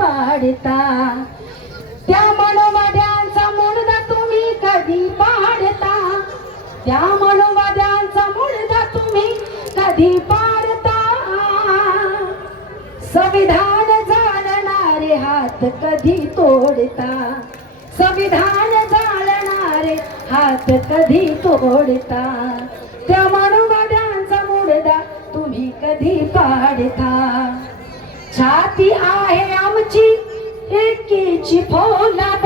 पाडता. त्या मनोवाद्यांचा मुडदा तुम्ही कधी पाडता? त्या मनोवाद्यांचा मुडदा तुम्ही कधी पाडता? संविधान जाणणारे हात कधी तोडता? संविधान जाणणारे हात कधी तोडता? त्या मनोवाद्यांचा मुडदा तुम्ही कधी पाडता? छाती आहे आमची एकीची फौलाद.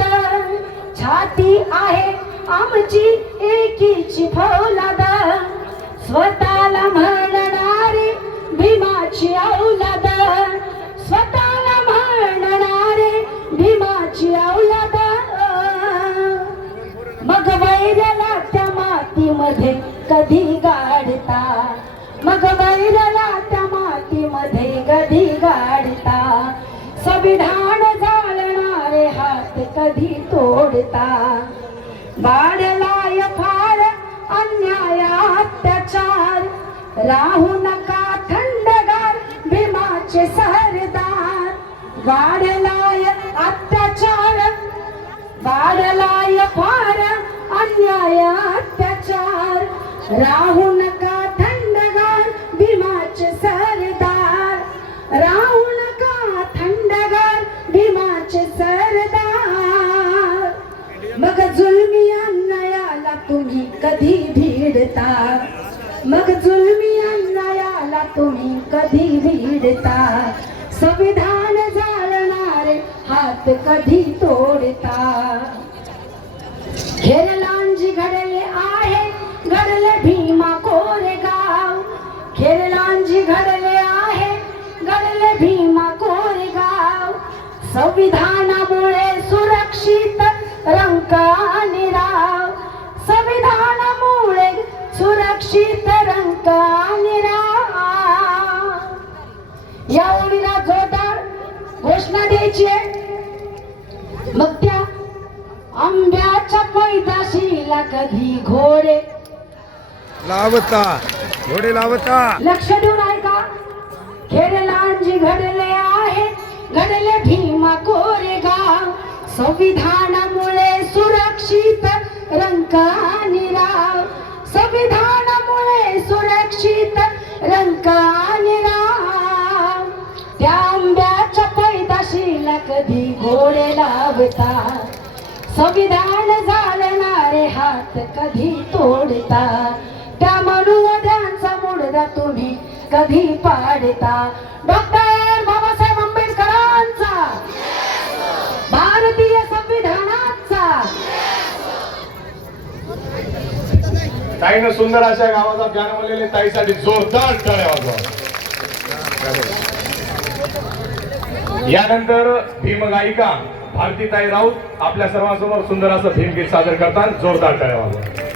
छाती आहे आमची एकीची फौलाद. स्वतःला म्हणणारे भीमाची औलाद. स्वतःला म्हणणारे भीमाची औलाद. मग वैरला त्या मातीमध्ये कधी गाडता? मग वैरला त्या विधान जाळणारे हात कधी तोडता? वाढलाय फार अन्याय अत्याचार राहू नका थंडगार भीमाचे सरदार. वाढलाय अत्याचार. वाढलाय फार अन्याय अत्याचार राहू नका तुम्ही कधी भिडता? मग जुलमी अन्यायाला तुम्ही कधी भिडता? संविधान जाळणारे हात कधी तोडता? खेरलांजी घडले आहे घडले भीमा कोरेगाव. खेरलांजी घडले आहे घडले भीमा कोरेगाव. संविधानामुळे सुरक्षित रंक राव. सुरक्षित रंक आणि राव या ओळीला जोरदार घोषणा द्यायची मग त्या आंब्याच्या पैदाशीला कधी घोडे. लावता घोडे लावता. लक्ष देऊन ऐका. खेळलांजी घडले आहे घडले भीमा कोरेगाव संविधानामुळे सुरक्षित रंक राव संविधानामुळे सुरक्षित रंक आणि राव त्या आंब्याच्या पैदाशीला कधी घोडे लावता संविधान जाळणारे हात कधी तोडता त्या मनुवड्यांचा मुडदा तुम्ही कधी पाडता? डॉक्टर ताईनं सुंदर अशा गावाचा गाणं ताईसाठी जोरदार टाळ्या वाजवा. यानंतर भीम गायिका भारतीताई राऊत आपल्या सर्वांसमोर सुंदर असं भीमगीत सादर करतात. जोरदार टाळ्या वाजवा.